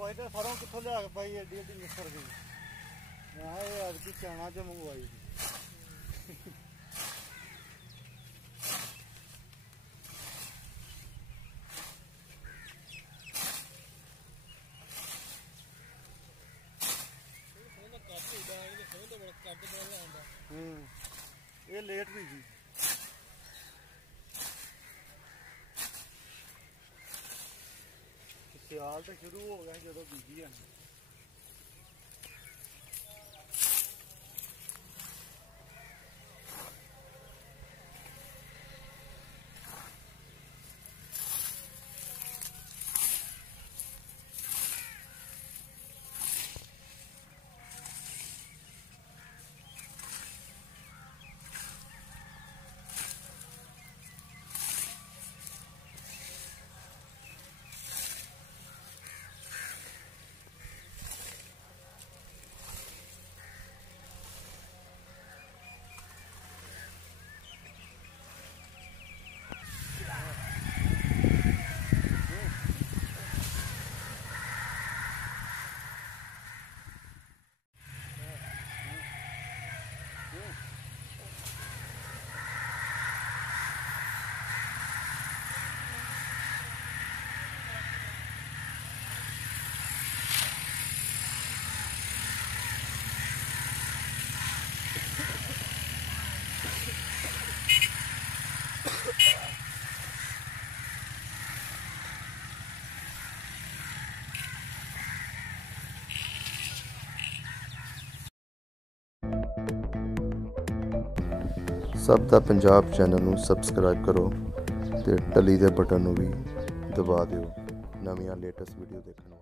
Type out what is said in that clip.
पुछते सरों कितों लिया के पाई एडी एडी निखर गई। मैं अदकी चाणा च मंगवाई ये लेट भी थी। सियाल तो शुरू हो गया जो बीजी है। सब दा पंजाब चैनल नूं सबसक्राइब करो ते टली दे बटन नूं भी दबा दिओ नवीं लेटेस्ट वीडियो देखने।